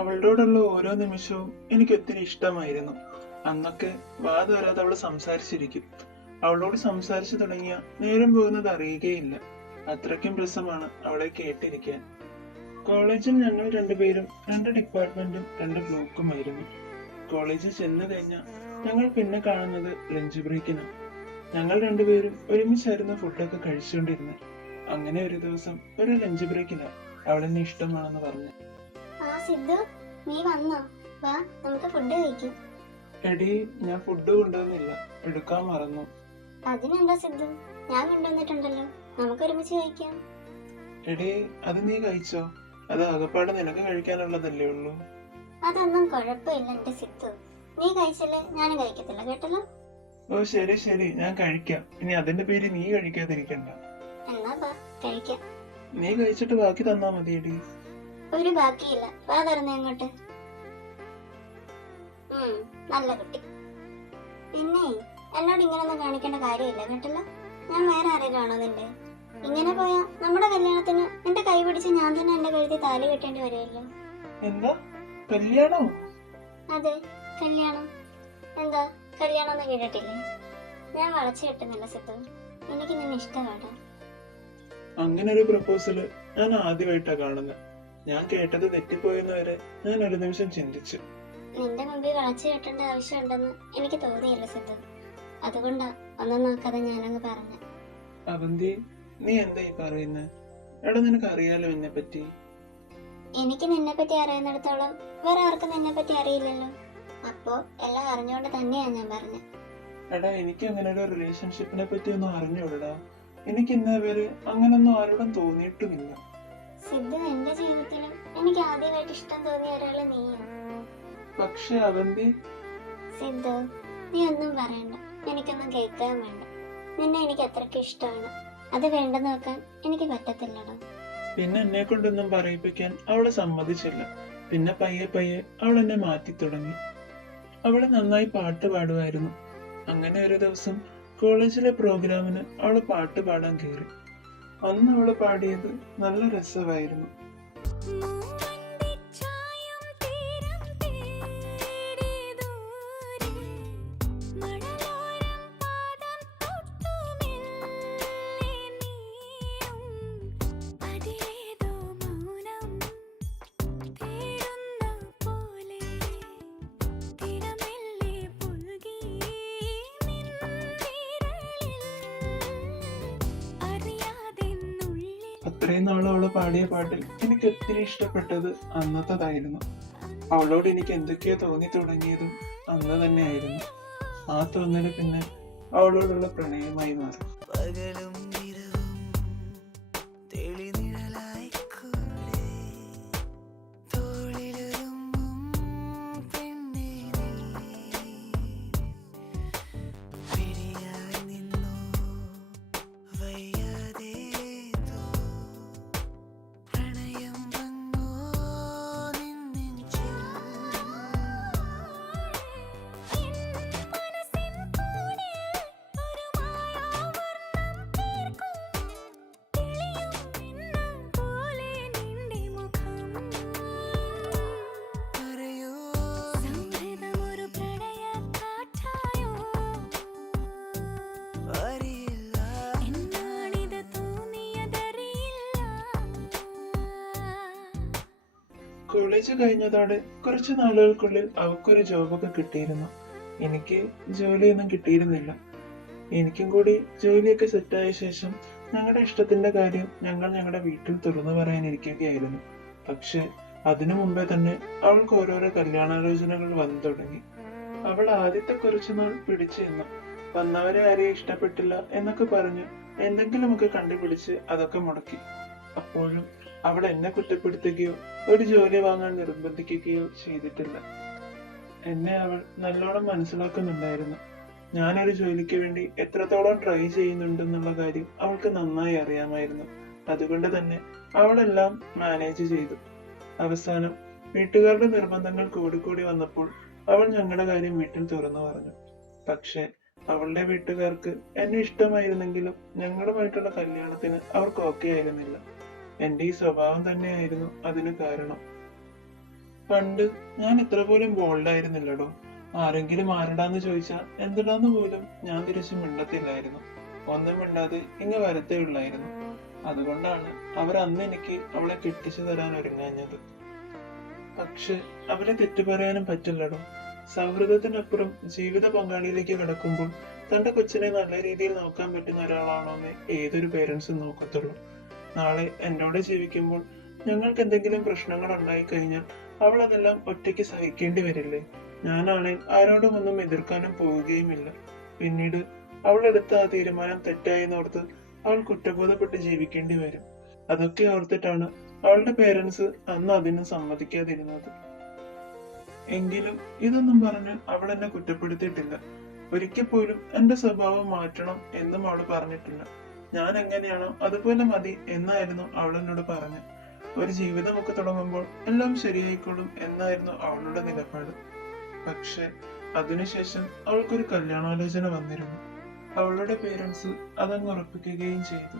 അവളോടുള്ള ഓരോ നിമിഷവും എനിക്ക് ഒത്തിരി ഇഷ്ടമായിരുന്നു. അന്നൊക്കെ വാതോരാതെ അവള് സംസാരിച്ചിരിക്കും. അവളോട് സംസാരിച്ചു തുടങ്ങിയ നേരം പോകുന്നത് അറിയുകയില്ല. അത്രയ്ക്കും രസമാണ് അവളെ കേട്ടിരിക്കാൻ. കോളേജിൽ ഞങ്ങൾ രണ്ടുപേരും രണ്ട് ഡിപ്പാർട്ട്മെന്റും രണ്ട് ബ്ലോക്കുമായിരുന്നു. കോളേജിൽ ചെന്ന് കഴിഞ്ഞാൽ ഞങ്ങൾ പിന്നെ കാണുന്നത് ലഞ്ച് ബ്രേക്കിനാണ്. ഞങ്ങൾ രണ്ടുപേരും ഒരുമിച്ചായിരുന്നു ഫുഡൊക്കെ കഴിച്ചുകൊണ്ടിരുന്നത്. അങ്ങനെ ഒരു ദിവസം ഒരു ലഞ്ച് ബ്രേക്കിലാണ് അവളെന്നെ ഇഷ്ടമാണെന്ന് പറഞ്ഞു. ആ സിദ്ധു, നീ വന്നോ? വാ, നമുക്ക് ഫുഡ് കഴിക്കാം. എടി, ഞാൻ ഫുഡ് കൊണ്ടുവന്നില്ല, എടുക്കാൻ മറന്നു. അതിനെന്താ സിദ്ധു, ഞാൻ കൊണ്ടുവന്നിട്ടുണ്ടല്ലോ, നമുക്ക് ഒരുമിച്ച് കഴിക്കാം. എടി, അത് നീ കഴിച്ചോ? അത് ആകപ്പാടെ നിനക്ക് കഴിക്കാനുള്ളതല്ലേ ഉള്ളൂ. അതൊന്നും കുഴപ്പമില്ല എന്റെ സിദ്ധു, നീ കഴിച്ചല്ലേ ഞാനും കഴിക്കത്തില്ല, കേട്ടല്ലോ. ഓ ശരി ശരി, ഞാൻ കഴിക്കാം. ഇനി അതിന്റെ പേര് നീ കഴിക്കാതിരിക്കണ്ട. എന്നാ വാ കഴിക്കാം. നീ കഴിച്ചിട്ട് ബാക്കി തന്നാ മതിയെടി. ഒരു ബാക്കിയില്ല, വാ തുറന്നേ അങ്ങോട്ട്. നല്ല കുട്ടി. പിന്നെ എന്നോട് ഇങ്ങനൊന്നും കാണിക്കേണ്ട കാര്യമില്ല, കേട്ടല്ലോ. ഞാൻ വേറെ ആരെങ്കിലും ആണോ നിന്റെ? ഇങ്ങനെ പോയാ നമ്മുടെ കല്യാണത്തിന് എന്റെ കൈ പിടിച്ച് ഞാൻ തന്നെ എന്റെ കഴുത്തിൽ താലി കെട്ടേണ്ടി വരുമല്ലോ. എന്താ, കല്യാണോ? അതെ, കല്യാണം. എന്താ, കല്യാണം ഒന്നും കേട്ടിട്ടില്ലേ? ഞാൻ വളച്ചു കെട്ടുന്നില്ല സിദ്ധു, എനിക്ക് നിന്നെ ഇഷ്ടമാണ്. അങ്ങനെ ഒരു പ്രപ്പോസല് ഞാൻ ആദ്യമായിട്ടാ കാണുന്നത്. ഞാൻ കേട്ടത് തെറ്റിപ്പോയെന്ന് വരെ ഞാൻ ഒരു നിമിഷം ചിന്തിച്ചു. നിന്റെ മുമ്പിൽ വളച്ചു കെട്ടേണ്ട ആവശ്യമുണ്ടെന്ന് എനിക്ക് തോന്നിയില്ല സിദ്ധു, അതുകൊണ്ടാ ഒന്നും നോക്കാതെ ഞാനങ്ങ് പറഞ്ഞ. അവന്തി, നീ എന്താ ഈ പറയുന്നത്? എടാ, നിനക്ക് അറിയാലോ എന്നെ പറ്റി. എനിക്ക് നിന്നെ പറ്റി അറിയുന്നിടത്തോളം വേറെ ആർക്കും നിന്നെ പറ്റി അറിയില്ലല്ലോ. അപ്പോ എല്ലാം അറിഞ്ഞുകൊണ്ട് തന്നെയാ ഞാൻ പറഞ്ഞ. എടാ, എനിക്ക് അങ്ങനെ ഒരു റിലേഷൻഷിപ്പിനെ പറ്റി ഒന്നും അറിഞ്ഞൂടാ. എനിക്ക് ഇന്നേ വരെ അങ്ങനൊന്നും ആരോടും തോന്നിയിട്ടുമില്ല. സിദ്ധു, എന്റെ ജീവിതത്തിലും എനിക്ക് ആദ്യമായിട്ട് ഇഷ്ടം തോന്നിയ ഒരാള് നീയാണ്. പക്ഷെ അവന്തി. സിദ്ധു, നീ ഒന്നും പറയണ്ട, എനിക്കൊന്നും കേൾക്കാൻ വേണ്ട. നിന്നെ എനിക്ക് അത്രയ്ക്ക് ഇഷ്ടമാണ്, അത് വേണ്ടെന്ന് വെക്കാൻ എനിക്ക് പറ്റത്തില്ലടോ. പിന്നെ എന്നെ കൊണ്ടൊന്നും പറയിപ്പിക്കാൻ അവള് സമ്മതിച്ചില്ല. പിന്നെ പയ്യെ പയ്യെ അവൾ എന്നെ മാറ്റി തുടങ്ങി. അവള് നന്നായി പാട്ട് പാടുമായിരുന്നു. അങ്ങനെ ഒരു ദിവസം കോളേജിലെ പ്രോഗ്രാമിന് അവള് പാട്ട് പാടാൻ കയറി. അന്ന് അവള് പാടിയത് നല്ല രസമായിരുന്നു. അത്രയും നാളും അവള് പാടിയ പാട്ടിൽ എനിക്ക് ഒത്തിരി ഇഷ്ടപ്പെട്ടത് അന്നത്തേതായിരുന്നു. അവളോട് എനിക്ക് എന്തൊക്കെയോ തോന്നി തുടങ്ങിയതും അന്ന് തന്നെയായിരുന്നു. ആ തോന്നല് പിന്നെ അവളോടുള്ള പ്രണയമായി മാറി. കോളേജ് കഴിഞ്ഞതോടെ കുറച്ചു നാളുകൾക്കുള്ളിൽ അവൾക്കൊരു ജോബൊക്കെ കിട്ടിയിരുന്നു. എനിക്ക് ജോലിയൊന്നും കിട്ടിയിരുന്നില്ല. എനിക്കും കൂടി ജോലിയൊക്കെ സെറ്റായ ശേഷം ഞങ്ങളുടെ ഇഷ്ടത്തിന്റെ കാര്യം ഞങ്ങളുടെ വീട്ടിൽ തുറന്നു പറയാനിരിക്കുകയായിരുന്നു. പക്ഷെ അതിനു മുമ്പേ തന്നെ അവൾക്ക് ഓരോരോ കല്യാണാലോചനകൾ വന്നു തുടങ്ങി. അവൾ ആദ്യത്തെ കുറച്ചു നാൾ പിടിച്ചു നിന്നു. വന്നവരെ ആരെയും ഇഷ്ടപ്പെട്ടില്ല എന്നൊക്കെ പറഞ്ഞു എന്തെങ്കിലുമൊക്കെ കണ്ടുപിടിച്ച് അതൊക്കെ മുടക്കി. അപ്പോഴും അവൾ എന്നെ കുറ്റപ്പെടുത്തുകയോ ഒരു ജോലി വാങ്ങാൻ നിർബന്ധിക്കുകയോ ചെയ്തിട്ടില്ല. എന്നെ അവൾ നല്ലോണം മനസ്സിലാക്കുന്നുണ്ടായിരുന്നു. ഞാനൊരു ജോലിക്ക് വേണ്ടി എത്രത്തോളം ട്രൈ ചെയ്യുന്നുണ്ടെന്നുള്ള കാര്യം അവൾക്ക് നന്നായി അറിയാമായിരുന്നു. അതുകൊണ്ട് തന്നെ അവളെല്ലാം മാനേജ് ചെയ്തു. അവസാനം വീട്ടുകാരുടെ നിർബന്ധങ്ങൾ കൂടിക്കൂടി വന്നപ്പോൾ അവൾ ഞങ്ങളുടെ കാര്യം വീട്ടിൽ തുറന്നു പറഞ്ഞു. പക്ഷെ അവളുടെ വീട്ടുകാർക്ക് എന്നെ ഇഷ്ടമായിരുന്നെങ്കിലും ഞങ്ങളുമായിട്ടുള്ള കല്യാണത്തിന് അവർക്ക് ഓക്കെ ആയിരുന്നില്ല. എന്റെ ഈ സ്വഭാവം തന്നെയായിരുന്നു അതിന് കാരണം. പണ്ട് ഞാൻ ഇത്ര പോലും ബോൾഡായിരുന്നില്ലടോ. ആരെങ്കിലും ആരടാന്ന് ചോദിച്ചാൽ എന്തിടാന്ന് പോലും ഞാൻ തിരിച്ചു മിണ്ടത്തില്ലായിരുന്നു. ഒന്നും മിണ്ടാതെ ഇങ്ങ് വരത്തേ ഉള്ളായിരുന്നു. അതുകൊണ്ടാണ് അവർ അന്ന് എനിക്ക് അവളെ കെട്ടിച്ചു തരാൻ ഒരുങ്ങാഞ്ഞത്. പക്ഷെ അവരെ തെറ്റു പറയാനും പറ്റില്ലടോ. സൗഹൃദത്തിനപ്പുറം ജീവിത പങ്കാളിയിലേക്ക് കിടക്കുമ്പോൾ തന്റെ കൊച്ചിനെ നല്ല രീതിയിൽ നോക്കാൻ പറ്റുന്ന ഒരാളാണോന്ന് ഏതൊരു പേരൻസും നോക്കത്തുള്ളൂ. നാളെ എന്നോട് ജീവിക്കുമ്പോൾ ഞങ്ങൾക്ക് എന്തെങ്കിലും പ്രശ്നങ്ങൾ ഉണ്ടായി കഴിഞ്ഞാൽ അവൾ അതെല്ലാം ഒറ്റയ്ക്ക് സഹിക്കേണ്ടി വരില്ലേ? ഞാനാണെങ്കിൽ ആരോടും ഒന്നും എതിർക്കാനും പോവുകയുമില്ല. പിന്നീട് അവൾ എടുത്ത ആ തീരുമാനം തെറ്റായെന്നോർത്ത് അവൾ കുറ്റബോധപ്പെട്ട് ജീവിക്കേണ്ടി വരും. അതൊക്കെ ഓർത്തിട്ടാണ് അവളുടെ പേരൻസ് അന്ന് അതിന് സമ്മതിക്കാതിരുന്നത്. എങ്കിലും ഇതൊന്നും പറഞ്ഞ് അവൾ എന്നെ കുറ്റപ്പെടുത്തിയിട്ടില്ല. ഒരിക്കൽ പോലും എന്റെ സ്വഭാവം മാറ്റണം എന്നും അവൾ പറഞ്ഞിട്ടില്ല. ഞാൻ എങ്ങനെയാണോ അതുപോലെ മതി എന്നായിരുന്നു അവൾ എന്നോട് പറഞ്ഞത്. ഒരു ജീവിതമൊക്കെ തുടങ്ങുമ്പോൾ എല്ലാം ശരിയായിക്കോളും എന്നായിരുന്നു അവളുടെ നിലപാട്. പക്ഷെ അതിനുശേഷം അവൾക്കൊരു കല്യാണാലോചന വന്നിരുന്നു. അവളുടെ പേരൻസ് അതങ്ങ് ഉറപ്പിക്കുകയും ചെയ്തു.